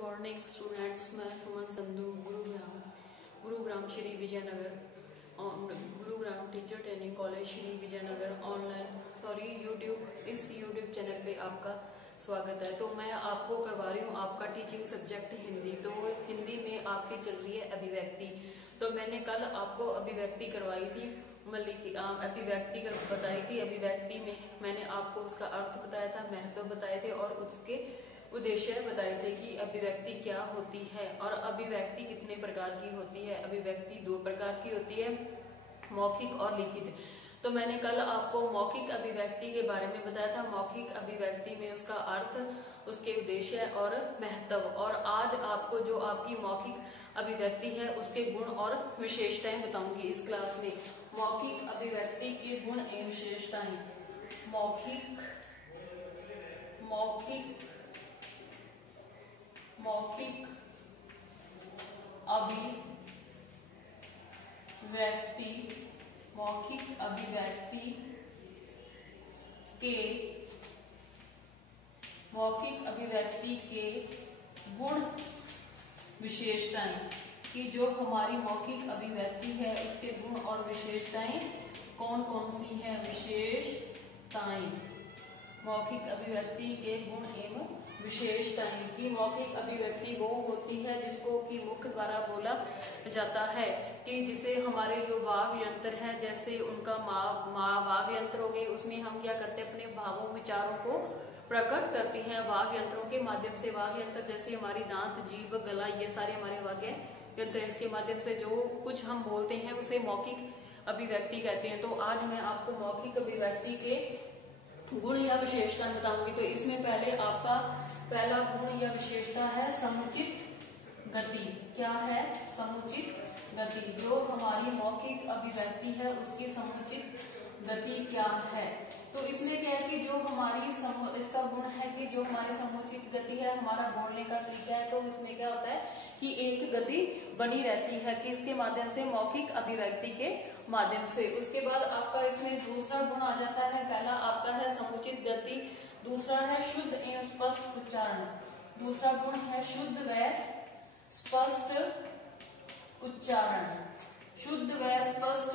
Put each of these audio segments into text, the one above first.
Morning students, मैं Suman Sandhu Gurugram Shri Vijayanagar Gurugram teacher training college Shri Vijayanagar YouTube YouTube channel पे आपका स्वागत है। तो मैं आपको करवा रही हूँ आपका टीचिंग सब्जेक्ट हिंदी। तो हिंदी में आपकी चल रही है अभिव्यक्ति। तो मैंने कल आपको अभिव्यक्ति करवाई थी, अभिव्यक्ति बताई थी। अभिव्यक्ति में मैंने आपको उसका अर्थ बताया था, महत्व बताए थे और उसके उद्देश्य बताए थे कि अभिव्यक्ति क्या होती है और अभिव्यक्ति कितने प्रकार की होती है। अभिव्यक्ति दो प्रकार की होती है, मौखिक और लिखित। तो मैंने कल आपको मौखिक अभिव्यक्ति के बारे में बताया था। मौखिक अभिव्यक्ति में उसका अर्थ, उसके उद्देश्य और महत्व। और आज आपको जो आपकी मौखिक अभिव्यक्ति है उसके गुण और विशेषताएं बताऊंगी इस क्लास में। मौखिक अभिव्यक्ति के गुण एवं विशेषताएं। मौखिक अभिव्यक्ति के गुण विशेषताएं कि जो हमारी मौखिक अभिव्यक्ति है उसके गुण और विशेषताएं कौन कौन सी हैं। विशेषताएं, मौखिक अभिव्यक्ति के गुण एवं विशेषताएं की मौखिक अभिव्यक्ति वो होती है जिसको कि मुख द्वारा बोला जाता है, कि जिसे हमारे जो वाग यंत्र है, जैसे उनका वाग यंत्र हो गए, उसमें हम क्या करते हैं, अपने भावों विचारों को प्रकट करते हैं वाग यंत्रों के माध्यम से। वाग यंत्र जैसे हमारी दांत, जीभ, गला, ये सारे हमारे वाग यंत्र, इसके माध्यम से जो कुछ हम बोलते हैं उसे मौखिक अभिव्यक्ति कहते हैं। तो आज मैं आपको मौखिक अभिव्यक्ति के गुण या विशेषता बताऊंगी। तो इसमें पहले आपका पहला गुण या विशेषता है समुचित गति। क्या है? समुचित गति। जो हमारी मौखिक अभिव्यक्ति है उसकी समुचित गति क्या है। तो इसमें क्या है कि जो हमारी इसका गुण है कि जो हमारी समुचित गति है, हमारा बोलने का तरीका है, तो इसमें क्या होता है कि एक गति बनी रहती है कि इसके माध्यम से, मौखिक अभिव्यक्ति के माध्यम से। उसके बाद आपका इसमें दूसरा गुण आ जाता है। पहला आपका है समुचित गति, दूसरा है शुद्ध एवं स्पष्ट उच्चारण। दूसरा गुण है शुद्ध व स्पष्ट उच्चारण। शुद्ध व स्पष्ट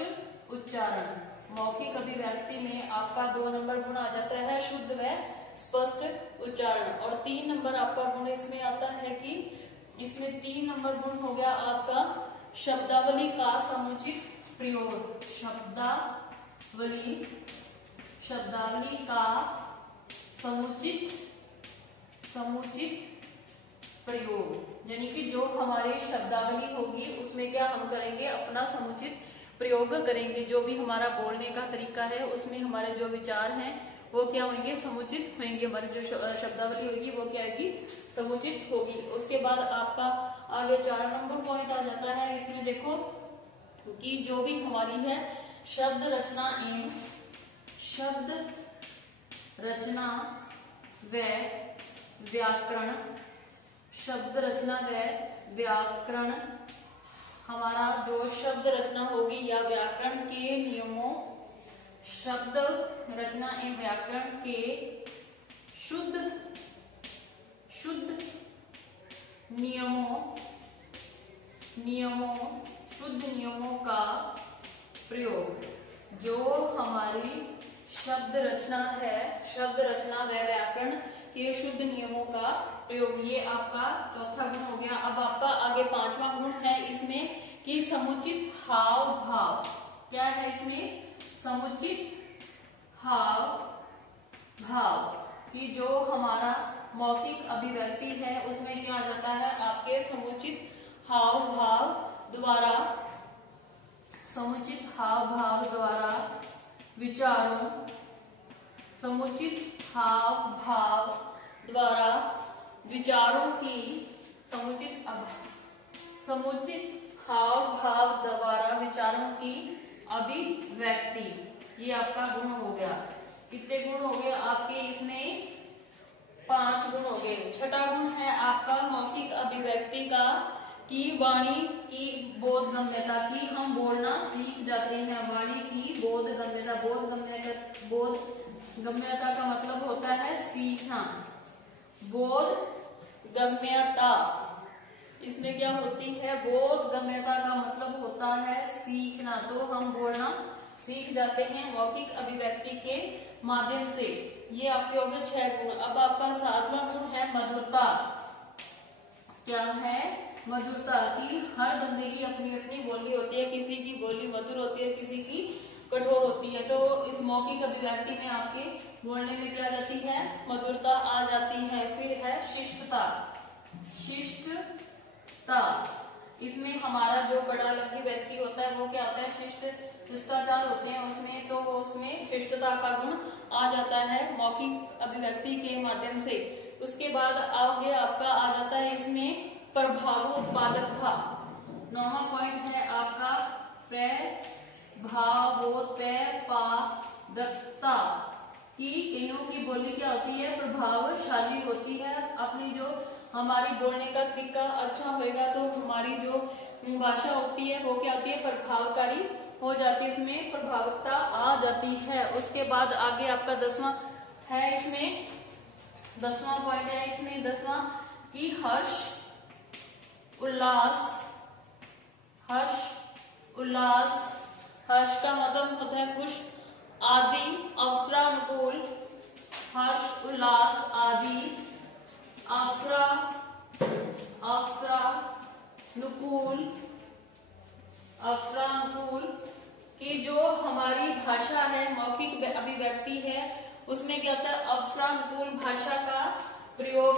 उच्चारण। मौखिक अभिव्यक्ति में आपका 2 नंबर गुण आ जाता है शुद्ध व स्पष्ट उच्चारण। और 3 नंबर आपका गुण इसमें आता है कि इसमें 3 नंबर गुण हो गया आपका शब्दावली का समुचित प्रयोग। शब्दावली का समुचित प्रयोग, यानी कि जो हमारी शब्दावली होगी उसमें क्या हम करेंगे, अपना समुचित प्रयोग करेंगे। जो भी हमारा बोलने का तरीका है उसमें हमारे जो विचार हैं वो क्या होंगे, समुचित होंगे। हमारी जो शब्दावली होगी वो क्या होगी, समुचित होगी। उसके बाद आपका आगे 4 नंबर पॉइंट आ जाता है। इसमें देखो कि जो भी हमारी है शब्द रचना व व्याकरण। शब्द रचना व व्याकरण, हमारा जो शब्द रचना होगी या व्याकरण के नियमों, शब्द रचना एवं व्याकरण के शुद्ध नियमों का प्रयोग। जो हमारी शब्द रचना है, शब्द रचना व व्याकरण के शुद्ध नियमों का प्रयोग, ये आपका चौथा गुण हो गया। अब आपका आगे 5वां गुण है इसमें कि समुचित हाव भाव। क्या है इसमें? समुचित हाव भाव, कि जो हमारा मौखिक अभिव्यक्ति है उसमें क्या आ जाता है, आपके समुचित हाव भाव द्वारा विचारों, समुचित हाव भाव द्वारा विचारों की समुचित हाव भाव द्वारा विचारों की अभिव्यक्ति, ये आपका गुण हो गया। कितने गुण हो गए आपके इसमें? 5 गुण हो गए। छठा गुण है आपका मौखिक अभिव्यक्ति का कि वाणी की बोधगम्यता, की हम बोलना सीख जाते हैं। वाणी की बोधगम्यता। बोधगम्यता का मतलब होता है सीखना। बोध गम्यता। इसमें क्या होती है, बोध गम्यता का मतलब होता है सीखना। तो हम बोलना सीख जाते हैं मौखिक अभिव्यक्ति के माध्यम से। ये आपके हो गए 6 गुण। अब आपका 7वां गुण है मधुरता। क्या है, मधुरता। की हर बंदे की अपनी अपनी बोली होती है, किसी की बोली मधुर होती है, किसी की कठोर होती है। तो इस मौखिक अभिव्यक्ति में आपके बोलने में क्या जाती है, मधुरता आ जाती है। फिर है शिष्टता। शिष्टता, इसमें हमारा जो बड़ा लघु व्यक्ति होता है वो क्या होता है, शिष्टाचार होते हैं उसमें, तो उसमें शिष्टता का गुण आ जाता है मौखिक अभिव्यक्ति के माध्यम से। उसके बाद आगे आपका आ जाता है इसमें प्रभावोत्पादकता। 9वां पॉइंट है आपका प्रभावोत्पादकता। की कईयों की बोली क्या होती है, प्रभावशाली होती है। अपनी जो हमारी बोलने का तरीका अच्छा होएगा तो हमारी जो भाषा होती है वो क्या होती है, प्रभावकारी हो जाती है, उसमें प्रभावकता आ जाती है। उसके बाद आगे आपका 10वां है, इसमें 10वां पॉइंट है इसमें 10वां की हर्ष उल्लास। हर्ष का मतलब होता है खुश, आदि अवसरानुकूल। हर्ष उल्लास आदि अवसरानुकूल की जो हमारी भाषा है, मौखिक अभिव्यक्ति है, उसमें क्या होता है, अवसरानुकूल भाषा का प्रयोग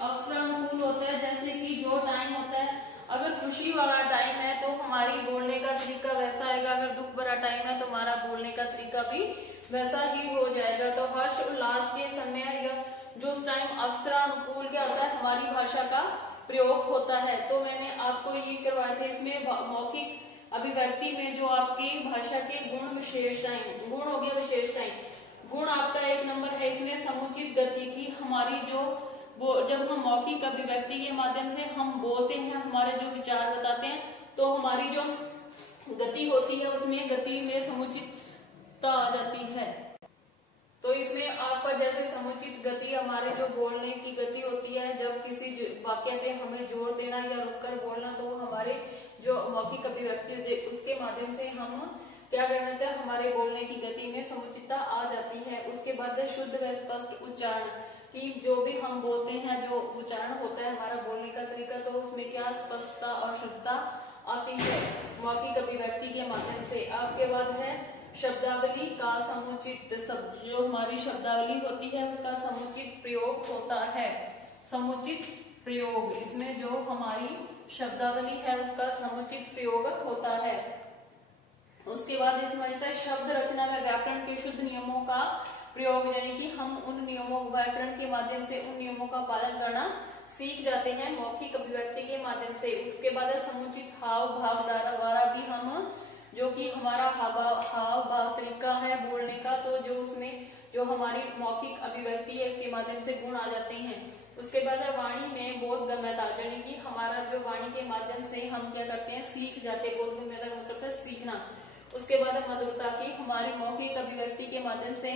अवसरानुकूल होता है। जैसे कि जो टाइम होता है, अगर खुशी वाला टाइम है तो हमारी बोलने का तरीका वैसा आएगा, अगर दुख भरा टाइम है तो हमारा बोलने का तरीका भी वैसा ही हो जाएगा। तो हर्ष उल्लास के समय या जो उस टाइम अवसरानुकूल क्या होता है, हमारी भाषा का प्रयोग होता है। तो मैंने आपको ये करवाए थे इसमें मौखिक अभिव्यक्ति में जो आपकी भाषा के गुण विशेषताएं, गुण हो गया विशेषताएं। गुण आपका 1 नंबर है इसमें समुचित गति की। हमारी जो जब हम मौखिक अभिव्यक्ति के माध्यम से हम बोलते हैं, हमारे जो विचार बताते हैं, तो हमारी जो गति होती है उसमें गति में समुचितता आ जाती है। तो इसमें आपका जैसे समुचित गति, हमारे जो बोलने की गति होती है, जब किसी वाक्य पे हमें जोर देना या रुककर बोलना, तो हमारे जो मौखिक अभिव्यक्ति उसके माध्यम से हम क्या करना था, हमारे बोलने की गति में समुचितता आ जाती है। उसके बाद शुद्ध व स्पष्ट उच्चारण कि जो भी हम बोलते हैं, जो उच्चारण होता है हमारा बोलने का तरीका, तो उसमें क्या स्पष्टता और शुद्धता आती है मौखिक अभिव्यक्ति के माध्यम से। आपके बाद है शब्दावली का समुचित, जो हमारी शब्दावली होती है उसका समुचित प्रयोग होता है। समुचित प्रयोग, इसमें जो हमारी शब्दावली है उसका समुचित प्रयोग होता है। उसके बाद इसमें आता है शब्द रचना में व्याकरण के शुद्ध नियमों का प्रयोग, यानी कि हम उन नियमों, व्याकरण के माध्यम से उन नियमों का पालन करना सीख जाते हैं मौखिक अभिव्यक्ति के माध्यम से। उसके बाद है समुचित हाव भाव द्वारा भी हम, जो कि हमारा हाव भाव तरीका है बोलने का, तो जो उसमें जो हमारी मौखिक अभिव्यक्ति है इसके माध्यम से गुण आ जाते हैं। उसके बाद है वाणी में बोधगम्यता, यानी कि हमारा जो वाणी के माध्यम से हम क्या करते हैं, सीख जाते हैं। बोधगम्यता का मतलब है सीखना। उसके बाद है मधुरता की, हमारी मौखिक अभिव्यक्ति के माध्यम से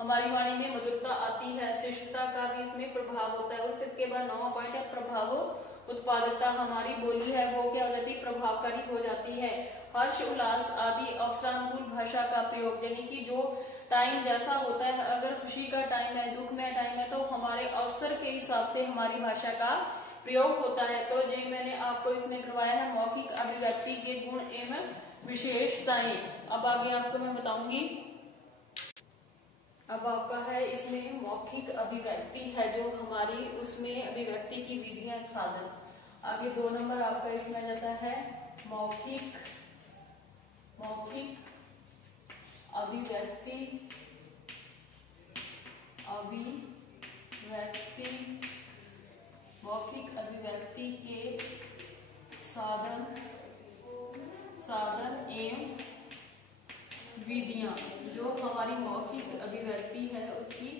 हमारी वाणी में मधुरता आती है। शिष्टता का भी इसमें प्रभाव होता है। उसके बाद 9वां पॉइंट है प्रभाव उत्पादकता, हमारी बोली है वो क्या हो जाती है, प्रभावकारी हो जाती है। हर्ष उल्लास आदि अवसरानुकूल भाषा का प्रयोग, यानी कि जो टाइम जैसा होता है, अगर खुशी का टाइम है, दुख में टाइम है, तो हमारे अवसर के हिसाब से हमारी भाषा का प्रयोग होता है। तो ये मैंने आपको इसमें करवाया है मौखिक अभिव्यक्ति के गुण एवं विशेषताएं। अब आगे आपको मैं बताऊंगी। अब आपका है इसमें मौखिक अभिव्यक्ति है जो हमारी, उसमें अभिव्यक्ति की विधियां साधन। आगे 2 नंबर आपका इसमें जाता है मौखिक अभिव्यक्ति मौखिक अभिव्यक्ति के साधन एवं विधियां। जो हमारी मौखिक अभिव्यक्ति है उसकी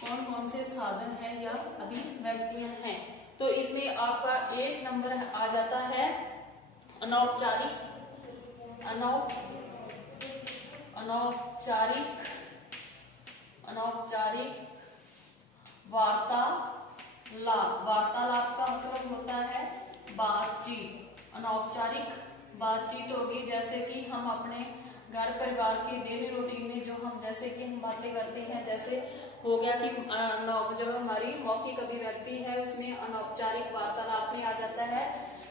कौन कौन से साधन हैं या अभिव्यक्तियां हैं। तो इसमें आपका 1 नंबर आ जाता है अनौपचारिक वार्तालाप। वार्तालाप का मतलब होता है बातचीत, अनौपचारिक बातचीत होगी। जैसे कि हम अपने घर परिवार के डेली रूटीन में जो हम जैसे कि हम बातें करते हैं, जैसे हो गया कि जो हमारी मौखिक अभिव्यक्ति है उसमें अनौपचारिक वार्तालाप में आ जाता है,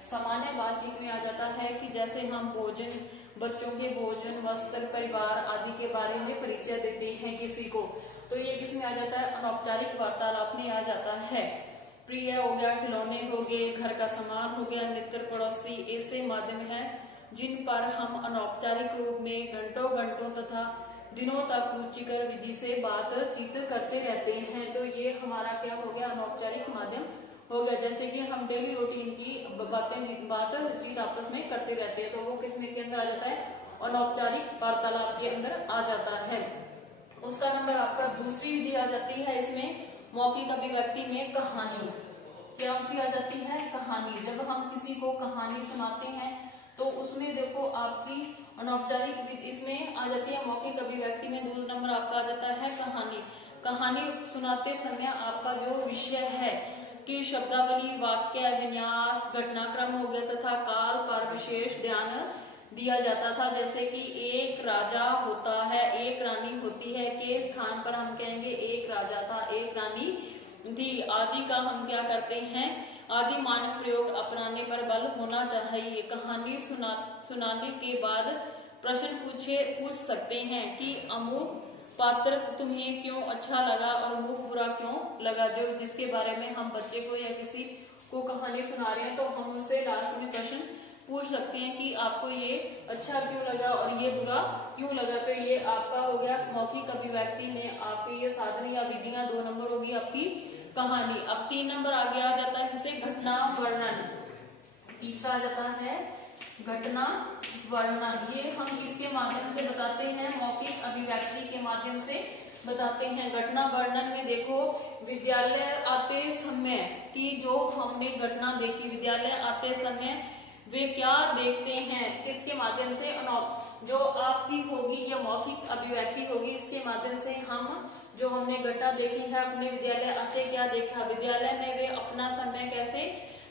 सामान्य बातचीत में आ जाता है कि जैसे हम भोजन, बच्चों के भोजन, वस्त्र, परिवार आदि के बारे में परिचय देते हैं किसी को, तो ये किसमें आ जाता है, अनौपचारिक वार्तालाप में आ जाता है। प्रिय हो गया, खिलौने हो गए, घर का सामान हो गया, मित्र, पड़ोसी, ऐसे माध्यम हैं जिन पर हम अनौपचारिक रूप में घंटों घंटों तथा दिनों तक रुचिकर विधि से बातचीत करते रहते हैं। तो ये हमारा क्या हो गया, अनौपचारिक माध्यम हो गया। जैसे कि हम डेली रूटीन की बातचीत आपस में करते रहते हैं, तो वो किसमें के अंदर आ जाता है, अनौपचारिक वार्तालाप के अंदर आ जाता है। उसका नंबर आपका दूसरी विधि आ जाती है इसमें मौखिक अभिव्यक्ति में कहानी। क्या सी आ जाती है, कहानी। जब हम किसी को कहानी सुनाते हैं तो उसमें देखो आपकी अनौपचारिक इसमें आ जाती है मौखिक अभिव्यक्ति में दूसरा नंबर आपका आ जाता है कहानी। कहानी सुनाते समय आपका जो विषय है कि शब्दावली, वाक्य विन्यास, घटनाक्रम हो गया तथा काल पर विशेष ध्यान दिया जाता था। जैसे कि एक राजा होता है, एक रानी होती है, के स्थान पर हम कहेंगे एक राजा था, एक रानी थी, आदि का हम क्या करते हैं, आदि मानक प्रयोग अपनाने पर बल होना चाहिए। कहानी सुनाने के बाद प्रश्न पूछ सकते हैं कि अमुक पात्र तुम्हें क्यों अच्छा लगा और अमुक बुरा क्यों लगा। जो जिसके बारे में हम बच्चे को या किसी को कहानी सुना रहे हैं तो हम उससे लास्ट में प्रश्न पूछ सकते हैं कि आपको ये अच्छा क्यों लगा और ये बुरा क्यों लगा। तो ये आपका हो गया मौखिक अभिव्यक्ति में आपके ये साधन या विधियां 2 नंबर होगी आपकी कहानी। अब 3 नंबर आगे आ जाता है जैसे घटना वर्णन। तीसरा आ जाता है घटना वर्णन। ये हम किसके माध्यम से बताते हैं, मौखिक अभिव्यक्ति के माध्यम से बताते हैं। घटना वर्णन में देखो विद्यालय आते समय की जो हमने घटना देखी, विद्यालय आते समय वे क्या देखते हैं, किसके माध्यम से, जो आपकी होगी या मौखिक अभिव्यक्ति होगी इसके माध्यम से हम जो हमने घटना देखी है अपने विद्यालय आते क्या देखा, विद्यालय में वे अपना समय कैसे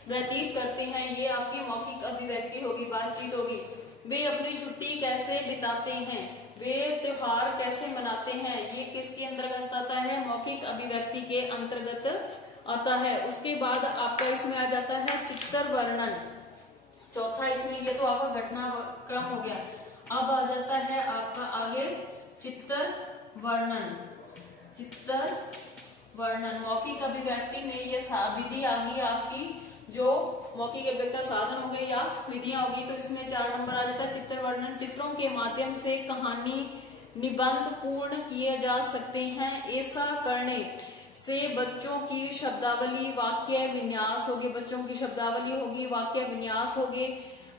व्यतीत करते हैं, ये आपकी मौखिक अभिव्यक्ति होगी, बातचीत होगी। वे अपनी छुट्टी कैसे बिताते हैं, वे त्योहार कैसे मनाते हैं, ये किसके अंतर्गत आता है, मौखिक अभिव्यक्ति के अंतर्गत आता है। उसके बाद आपका इसमें आ जाता है चित्र वर्णन। चौथा इसमें ये तो आपका घटना क्रम हो गया। अब आ जाता है आपका आगे चित्र वर्णन। चित्र वर्णन मौखिक अभिव्यक्ति में ये विधि आ गई आपकी, जो मौखिक अभिव्यक्ति साधन हो गए या विधियां होगी, तो इसमें 4 नंबर आ जाता है चित्र वर्णन। चित्रों के माध्यम से कहानी निबंध पूर्ण किए जा सकते हैं। ऐसा करने से बच्चों की शब्दावली, वाक्य विन्यास होगी, बच्चों की शब्दावली होगी, वाक्य विन्यास होगी,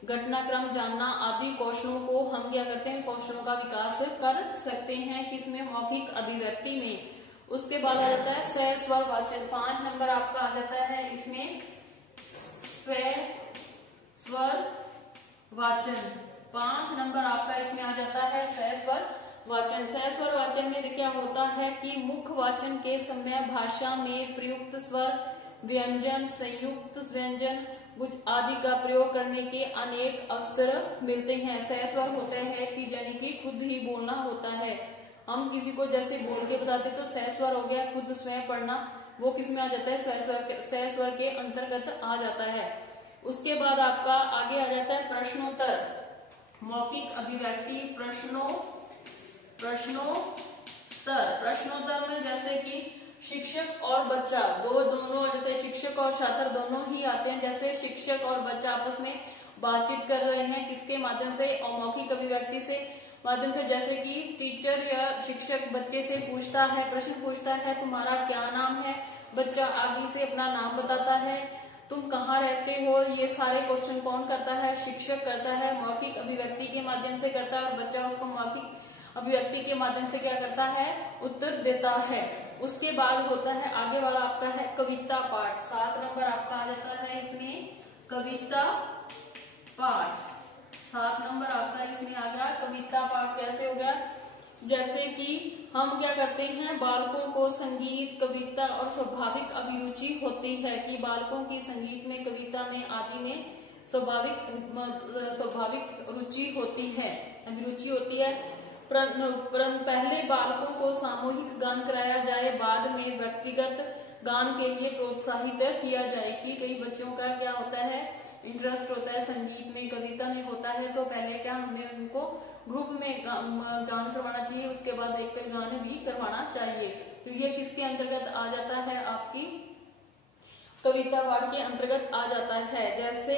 घटनाक्रम जानना आदि कौशलों को हम क्या करते हैं, कौशलों का विकास कर सकते हैं किसमें, मौखिक अभिव्यक्ति में। उसके बाद आ जाता है सस्वर वाचन। 5 नंबर आपका आ जाता है इसमें सस्वर वाचन। 5 नंबर आपका इसमें आ जाता है सस्वर वाचन। सस्वर वाचन में क्या होता है कि मुख्य वाचन के समय भाषा में प्रयुक्त स्वर, व्यंजन, संयुक्त व्यंजन आदि का प्रयोग करने के अनेक अवसर मिलते हैं। सहस्वर होते हैं कि यानी कि खुद ही बोलना होता है। हम किसी को जैसे बोल के बताते तो सहस्वर हो गया, खुद स्वयं पढ़ना, वो किस में आ जाता है, सहस्वर के अंतर्गत आ जाता है। उसके बाद आपका आगे आ जाता है प्रश्नोत्तर। मौखिक अभिव्यक्ति प्रश्नोत्तर में जैसे कि शिक्षक और बच्चा दोनों आ जाते हैं, शिक्षक और छात्र दोनों ही आते हैं। जैसे शिक्षक और बच्चा आपस में बातचीत कर रहे हैं किसके माध्यम से, और मौखिक अभिव्यक्ति से माध्यम से। जैसे कि टीचर या शिक्षक बच्चे से पूछता है, प्रश्न पूछता है तुम्हारा क्या नाम है, बच्चा आगे से अपना नाम बताता है, तुम कहाँ रहते हो, ये सारे क्वेश्चन कौन करता है, शिक्षक करता है, मौखिक अभिव्यक्ति के माध्यम से करता है, और बच्चा उसको मौखिक अभिव्यक्ति के माध्यम से क्या करता है, उत्तर देता है। उसके बाद होता है आगे वाला आपका है कविता पाठ। 7 नंबर आपका आ जाता है इसमें कविता पाठ। 7 नंबर आपका इसमें आ गया कविता पाठ। कैसे हो गया, जैसे कि हम क्या करते हैं, बालकों को संगीत, कविता और स्वाभाविक अभिरुचि होती है कि बालकों की संगीत में, कविता में आदि में स्वाभाविक रुचि होती है, अभिरुचि होती है। पहले बालकों को सामूहिक गान कराया जाए, बाद में व्यक्तिगत गान के लिए प्रोत्साहित किया जाए। कि कई बच्चों का क्या होता है, इंटरेस्ट होता है संगीत में, कविता में होता है, तो पहले क्या हमें उनको ग्रुप में गान करवाना चाहिए, उसके बाद एकल गान भी करवाना चाहिए। तो ये किसके अंतर्गत आ जाता है, आपकी कविता वार्ड के अंतर्गत आ जाता है। जैसे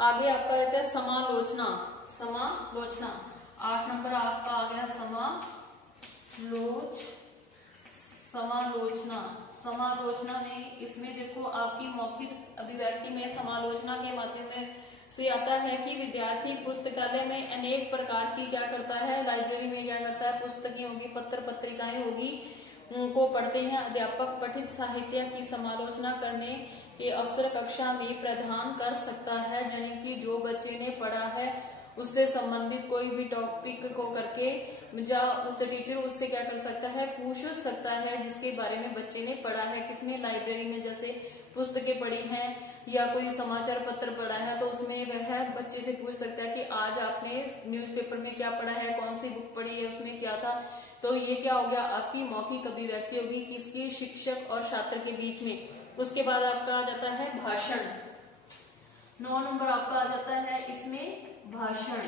आगे आपका रहता है समालोचना। समालोचना 8 नंबर आपका आ गया समालोचना। समालोचना में इसमें देखो आपकी मौखिक अभिव्यक्ति में समालोचना के माध्यम से आता है कि विद्यार्थी पुस्तकालय में अनेक प्रकार की क्या करता है, लाइब्रेरी में क्या करता है, पुस्तकें होगी, पत्र पत्रिकाएं होगी, को पढ़ते हैं। अध्यापक पठित साहित्य की समालोचना करने के अवसर कक्षा में प्रदान कर सकता है, यानी कि जो बच्चे ने पढ़ा है उससे संबंधित कोई भी टॉपिक को करके उससे टीचर उससे क्या कर सकता है, पूछ सकता है, जिसके बारे में बच्चे ने पढ़ा है। किसमें, लाइब्रेरी में, जैसे पुस्तकें पढ़ी हैं या कोई समाचार पत्र पढ़ा है, तो उसमें वह बच्चे से पूछ सकता है कि आज आपने न्यूज़पेपर में क्या पढ़ा है, कौन सी बुक पढ़ी है, उसमें क्या था। तो ये क्या हो गया, आपकी मौखिक अभिव्यक्ति होगी, किसकी, शिक्षक और छात्र के बीच में। उसके बाद आपका आ जाता है भाषण। 9 नंबर आपका आ जाता है इसमें भाषण।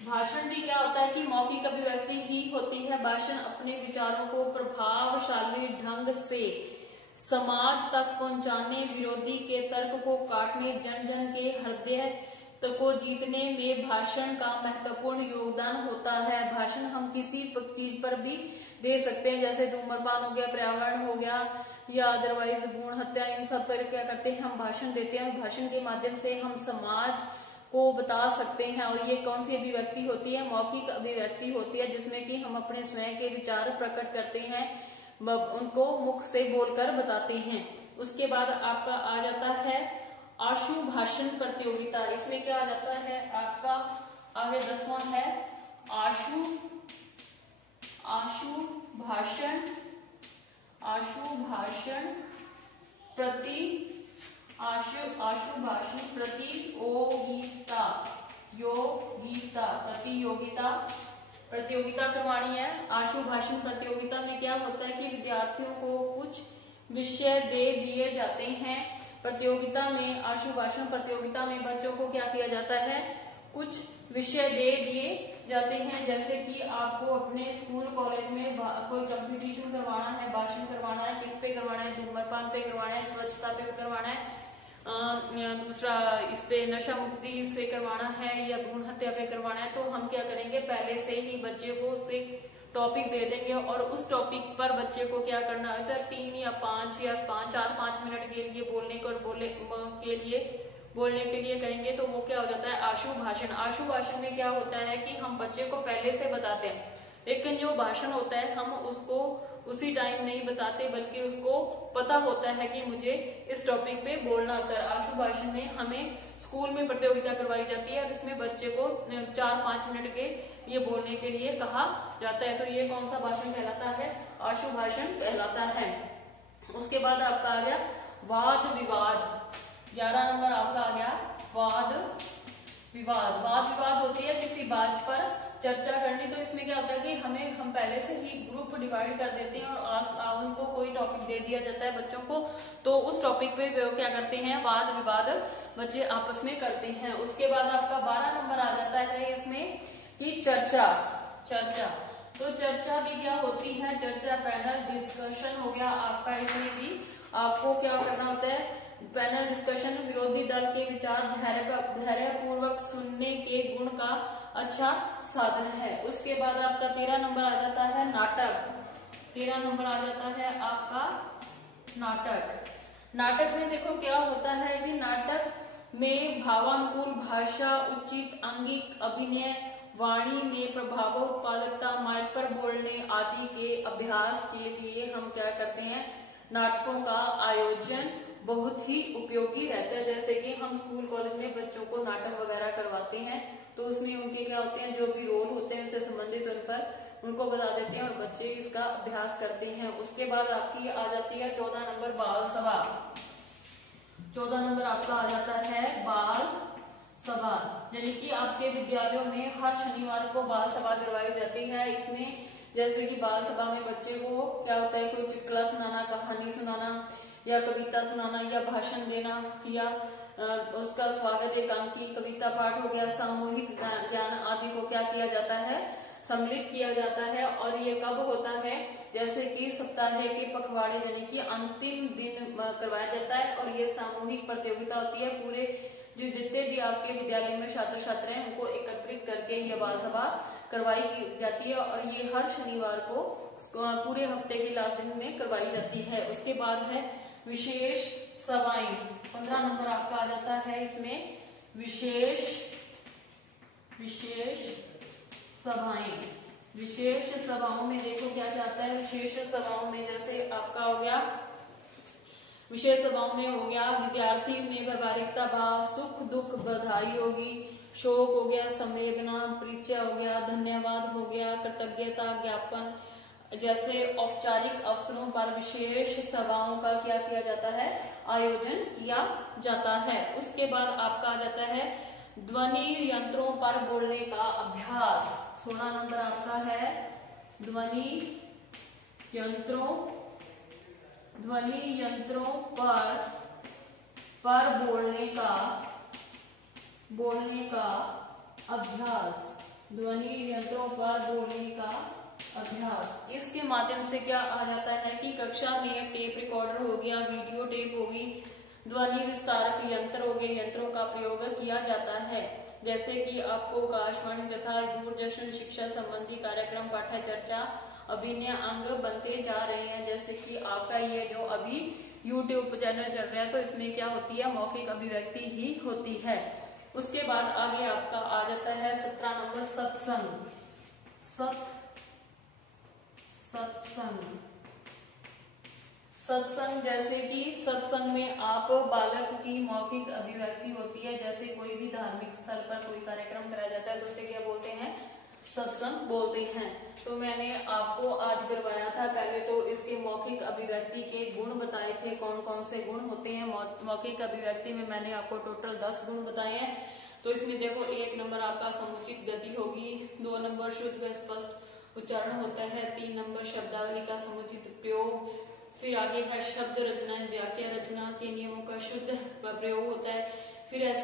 भाषण भी क्या होता है कि मौखिक अभिव्यक्ति ही होती है। भाषण अपने विचारों को प्रभावशाली ढंग से समाज तक पहुंचाने, विरोधी के तर्क को काटने, जन जन के हृदय को जीतने में भाषण का महत्वपूर्ण योगदान होता है। भाषण हम किसी चीज पर भी दे सकते हैं, जैसे धूम्रपान हो गया, पर्यावरण हो गया, या अदरवाइज भ्रूण हत्या, इन सब पर क्या करते हैं, हम भाषण देते हैं। भाषण के माध्यम से हम समाज को बता सकते हैं। और ये कौन सी अभिव्यक्ति होती है, मौखिक अभिव्यक्ति होती है, जिसमें कि हम अपने स्वयं के विचार प्रकट करते हैं, उनको मुख से बोलकर बताते हैं। उसके बाद आपका आ जाता है आशु भाषण प्रतियोगिता। इसमें क्या आ जाता है आपका, आगे 10वां है आशु भाषण प्रतियोगिता करवानी है। आशु भाषण प्रतियोगिता में क्या होता है कि विद्यार्थियों को कुछ विषय दे दिए जाते हैं। प्रतियोगिता में, आशु भाषण प्रतियोगिता में बच्चों को क्या किया जाता है, कुछ विषय दे दिए जाते हैं। जैसे कि आपको अपने स्कूल कॉलेज में कोई कंपटीशन करवाना है, भाषण करवाना है, किस पे करवाना है, धूम्रपान पे करवाना है, स्वच्छता पे करवाना है, दूसरा इस पे नशा मुक्ति से करवाना है, या भ्रूण हत्या पे करवाना है, तो हम क्या करेंगे, पहले से ही बच्चे को उससे टॉपिक दे देंगे और उस टॉपिक पर बच्चे को क्या करना है, 3 या 5 या 4-5 मिनट के लिए बोलने के लिए कहेंगे, तो वो क्या हो जाता है, आशु भाषण। आशु भाषण में क्या होता है कि हम बच्चे को पहले से बताते हैं, लेकिन जो भाषण होता है हम उसको उसी टाइम नहीं बताते, बल्कि उसको पता होता है कि मुझे इस टॉपिक पे बोलना होता है। आशु भाषण में हमें स्कूल में प्रतियोगिता करवाई जाती है और इसमें बच्चे को 4-5 मिनट के ये बोलने के लिए कहा जाता है। तो ये कौन सा भाषण कहलाता है, आशु भाषण कहलाता है। उसके बाद आपका आ गया वाद विवाद। 11 नंबर आपका आ गया वाद विवाद। वाद विवाद होती है किसी बात पर चर्चा करनी। तो इसमें क्या होता है कि हम पहले से ही ग्रुप डिवाइड कर देते हैं और उनको कोई टॉपिक दे दिया जाता है बच्चों को, तो उस टॉपिक पे वो क्या करते हैं, वाद विवाद बच्चे आपस में करते हैं। उसके बाद आपका 12 नंबर आ जाता है इसमें कि चर्चा। तो चर्चा भी क्या होती है, चर्चा पैनल डिस्कशन हो गया आपका। इसमें भी आपको क्या करना होता है, पैनल डिस्कशन विरोधी दल के विचार धैर्यपूर्वक सुनने के गुण का अच्छा साधन है। उसके बाद आपका 13 नंबर आ जाता है नाटक। 13 नंबर आ जाता है आपका नाटक। नाटक में देखो क्या होता है कि नाटक में भावानुकूल भाषा, उचित अंगिक अभिनय, वाणी में प्रभावोत्पादकता, माइक पर बोलने आदि के अभ्यास के लिए हम क्या करते हैं, नाटकों का आयोजन बहुत ही उपयोगी रहता है। जैसे कि हम स्कूल कॉलेज में बच्चों को नाटक वगैरह करवाते हैं, तो उसमें उनके क्या होते हैं, जो भी रोल होते हैं उससे संबंधित उन पर उनको बता देते हैं और बच्चे इसका अभ्यास करते हैं। उसके बाद आपकी आ जाती है 14 नंबर बाल सभा। 14 नंबर आपका आ जाता है बाल सभा, यानी कि आपके विद्यालयों में हर शनिवार को बाल सभा करवाई जाती है। इसमें जैसे कि बाल सभा में बच्चे को क्या होता है, कोई चुटकुला सुनाना, कहानी सुनाना या कविता सुनाना या भाषण देना या उसका स्वागत एकांकी, कविता पाठ हो गया, सामूहिक ज्ञान आदि को क्या किया जाता है, सम्मिलित किया जाता है। और ये कब होता है, जैसे कि सप्ताह के पखवाड़े यानी कि अंतिम दिन करवाया जाता है। और ये सामूहिक प्रतियोगिता होती है, पूरे जो जितने भी आपके विद्यालय में छात्र छात्र हैं उनको एकत्रित करके ये बाल सभा करवाई जाती है और ये हर शनिवार को पूरे हफ्ते के लास्ट दिन में करवाई जाती है। उसके बाद है विशेष सभाएं। 15 नंबर आपका आ जाता है इसमें विशेष सभाएं। विशेष सभाओं में देखो क्या चाहता है, विशेष सभाओं में जैसे आपका हो गया, विशेष सभाओं में हो गया विद्यार्थी में व्यवहारिकता भाव, सुख दुख बधाई होगी, शोक हो गया, संवेदना, परिचय हो गया, धन्यवाद हो गया, कृतज्ञता ज्ञापन जैसे औपचारिक अवसरों पर विशेष सभाओं का क्या किया जाता है, आयोजन किया जाता है। उसके बाद आपका आ जाता है ध्वनि यंत्रों पर बोलने का अभ्यास। 16 नंबर आपका है ध्वनि यंत्रों पर बोलने का अभ्यास। ध्वनि यंत्रों पर बोलने का अभ्यास, इसके माध्यम से क्या आ जाता है कि कक्षा में टेप रिकॉर्डर हो गया, वीडियो टेप होगी, ध्वनि विस्तारक यंत्र हो गए, यंत्रों का प्रयोग किया जाता है। जैसे कि आपको आकाशवाणी तथा दूरदर्शन शिक्षा संबंधी कार्यक्रम, पाठ्य चर्चा, अभिनय अंग बनते जा रहे हैं। जैसे कि आपका ये जो अभी YouTube चैनल चल रहा है तो इसमें क्या होती है, मौखिक अभिव्यक्ति ही होती है। उसके बाद आगे आपका आ जाता है 17 नंबर सत्संग। जैसे कि सत्संग में आप बालक की मौखिक अभिव्यक्ति होती है। जैसे कोई भी धार्मिक स्थल पर कोई कार्यक्रम कराया जाता है तो उसे क्या बोलते हैं, सत्संग बोलते हैं। तो मैंने आपको आज करवाया था, पहले तो इसके मौखिक अभिव्यक्ति के गुण बताए थे, कौन कौन से गुण होते हैं मौखिक अभिव्यक्ति में। मैंने आपको टोटल 10 गुण बताए हैं। तो इसमें देखो 1 नंबर आपका समुचित गति होगी, 2 नंबर शुद्ध व स्पष्ट उच्चारण होता है, 3 नंबर शब्दावली का समुचित प्रयोग, फिर आगे है शब्द रचना, वाक्य रचना के नियमों का शुद्ध प्रयोग होता है, फिर है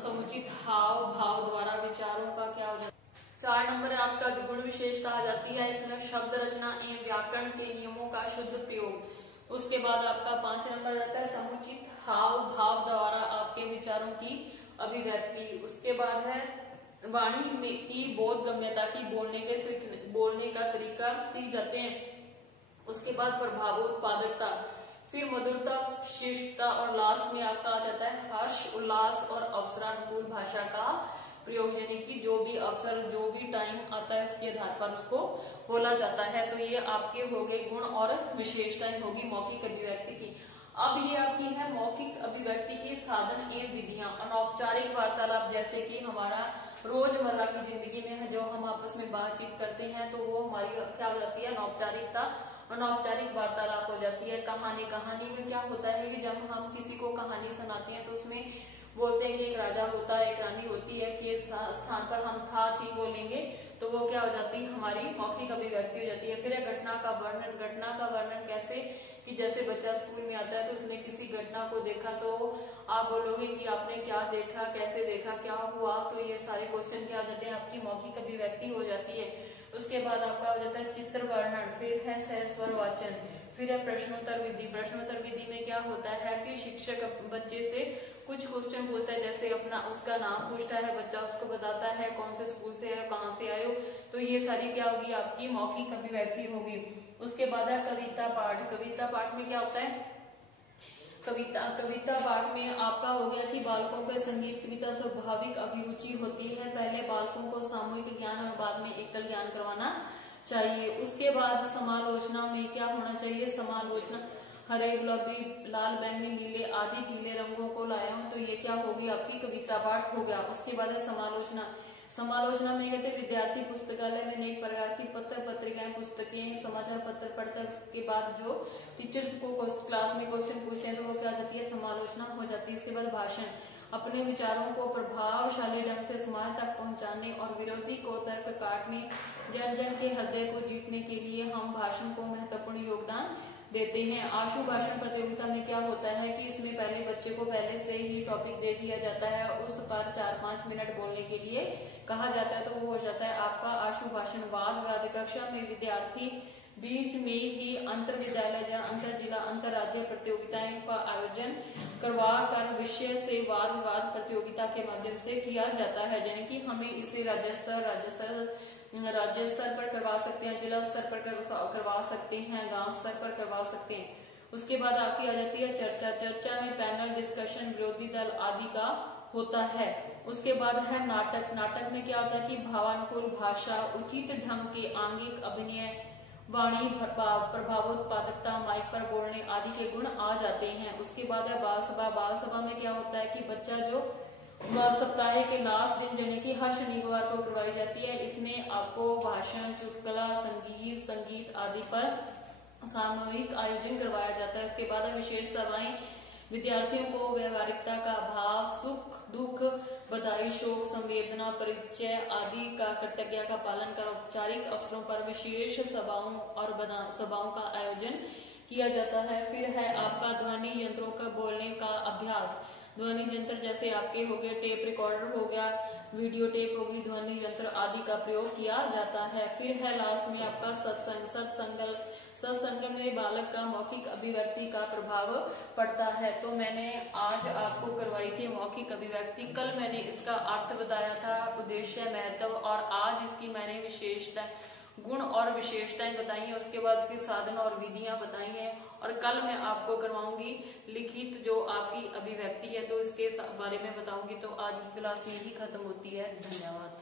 समुचित हाव भाव द्वारा विचारों का क्या हो जाता है। 4 नंबर आपका गुण विशेषता आ जाती है, इसमें शब्द रचना एवं व्याकरण के नियमों का शुद्ध प्रयोग। उसके बाद आपका 5 नंबर जाता है समुचित हाव भाव द्वारा आपके विचारों की अभिव्यक्ति। उसके बाद है वाणी में की बोधगम्यता की, बोलने का तरीका सीख जाते हैं। उसके बाद प्रभावोत्पादकता, फिर मधुरता, शिष्टता और लास्ट में आपका आ जाता है हर्ष उल्लास और अवसरानुकूल भाषा का प्रयोग, यानी कि जो भी अवसर जो भी टाइम आता है उसके आधार पर उसको बोला जाता है। तो ये आपके हो गए गुण और विशेषताएं होगी मौखिक अभिव्यक्ति की। अब ये आपकी है मौखिक अभिव्यक्ति के साधन एवं विधियां। अनौपचारिक वार्तालाप जैसे कि हमारा रोजमर्रा की जिंदगी में है, जो हम आपस में बातचीत करते हैं तो वो हमारी क्या हो जाती है, अनौपचारिकता, अनौपचारिक वार्तालाप हो जाती है। कहानी में क्या होता है कि जब हम किसी को कहानी सुनाते हैं तो उसमें बोलते हैं कि एक राजा होता है, एक रानी होती है, कि स्थान पर हम थी बोलेंगे तो वो क्या हो जाती है, हमारी मौखिक अभिव्यक्ति हो जाती है। फिर है घटना का वर्णन कैसे, कि जैसे बच्चा स्कूल में आता है तो उसने किसी घटना को देखा तो आप बोलोगे कि आपने क्या देखा, कैसे देखा, क्या हुआ। तो ये सारे क्वेश्चन क्या हो जाते हैं, आपकी मौखिक अभिव्यक्ति हो जाती है। उसके बाद आपका हो जाता है चित्र वर्णन, फिर है सहस्वर वाचन, फिर है प्रश्नोत्तर विधि। प्रश्नोत्तर विधि में क्या होता है कि शिक्षक बच्चे से कुछ क्वेश्चन पूछता है, जैसे अपना उसका नाम पूछता है, बच्चा उसको बताता है कौन से स्कूल से है, कहाँ से आए हो। तो ये सारी क्या होगी, आपकी मौखिक अभिव्यक्ति होगी। उसके बाद है कविता पाठ। कविता पाठ में क्या होता है, कविता पाठ में आपका हो गया कि बालकों के संगीत कविता स्वाभाविक अभिरुचि होती है। पहले बालकों को सामूहिक ज्ञान और बाद में एकल ज्ञान करवाना चाहिए। उसके बाद समालोचना में क्या होना चाहिए, समालोचना हरे गुलाबी लाल बैंगनी नीले आदि पीले रंगों को लाया हूं, तो ये क्या होगी, आपकी कविता पाठ हो गया। उसके बाद है समालोचना, समालोचना में कहते विद्यार्थी पुस्तकालय में अनेक प्रकार की पत्र पत्रिकाएं पुस्तकें समाचार पत्र पढ़ता है। उसके बाद जो टीचर्स को क्लास में क्वेश्चन पूछते हैं तो वो क्या जाती है, समालोचना हो जाती है। इसके बाद भाषण, अपने विचारों को प्रभावशाली ढंग से समाज तक पहुंचाने और विरोधी को तर्क काटने, जन जन के हृदय को जीतने के लिए हम भाषण को महत्वपूर्ण योगदान देते हैं। आशु भाषण प्रतियोगिता में क्या होता है कि इसमें पहले बच्चे को पहले से ही टॉपिक दे दिया जाता है, उस पर 4-5 मिनट बोलने के लिए कहा जाता है, तो वो हो जाता है आपका आशु भाषण। वाद कक्षा में विद्यार्थी बीच में ही अंतर विद्यालय या अंतर जिला अंतर राज्य प्रतियोगिताएं का आयोजन करवा कर विषय से वाद विवाद प्रतियोगिता के माध्यम से किया जाता है। यानी कि हमें इसे राज्य स्तर पर करवा सकते हैं, जिला स्तर पर करवा सकते हैं, गांव स्तर पर करवा सकते हैं। उसके बाद आपकी आ जाती है चर्चा। चर्चा में पैनल डिस्कशन, विरोधी दल आदि का होता है। उसके बाद है नाटक। नाटक में क्या होता है कि भावानुकूल भाषा, उचित ढंग के आंगिक अभिनय, वाणी प्रभावोत्पादकता, माइक पर बोलने आदि के गुण आ जाते हैं। उसके बाद है बाल सभा। बाल सभा में क्या होता है कि बच्चा जो सप्ताह के लास्ट दिन यानी कि हर शनिवार को करवाई जाती है। इसमें आपको भाषण, चुटकुला, संगीत आदि पर सामूहिक आयोजन करवाया जाता है। उसके बाद है विशेष सभाएं। विद्यार्थियों को व्यवहारिकता का भाव, सुख दुख, बधाई, शोक, संवेदना, परिचय आदि का कर्तव्य का पालन कर औपचारिक अवसरों पर विशेष सभाओं और सभाओं का आयोजन किया जाता है। फिर है आपका ध्वनि यंत्रों का बोलने का अभ्यास। ध्वनि यंत्र जैसे आपके हो गए, टेप रिकॉर्डर हो गया, वीडियो टेप होगी, ध्वनि यंत्र आदि का प्रयोग किया जाता है। फिर है लास्ट में आपका सत्संग। सत्संग में बालक का मौखिक अभिव्यक्ति का प्रभाव पड़ता है। तो मैंने आज आपको करवाई थी मौखिक अभिव्यक्ति। कल मैंने इसका अर्थ बताया था, उद्देश्य, महत्व, और आज इसकी मैंने विशेषता, गुण और विशेषताएं बताई हैं। उसके बाद फिर साधन और विधियां बताई हैं। और कल मैं आपको करवाऊंगी लिखित जो आपकी अभिव्यक्ति है, तो इसके बारे में बताऊंगी। तो आज की क्लास यही खत्म होती है। धन्यवाद।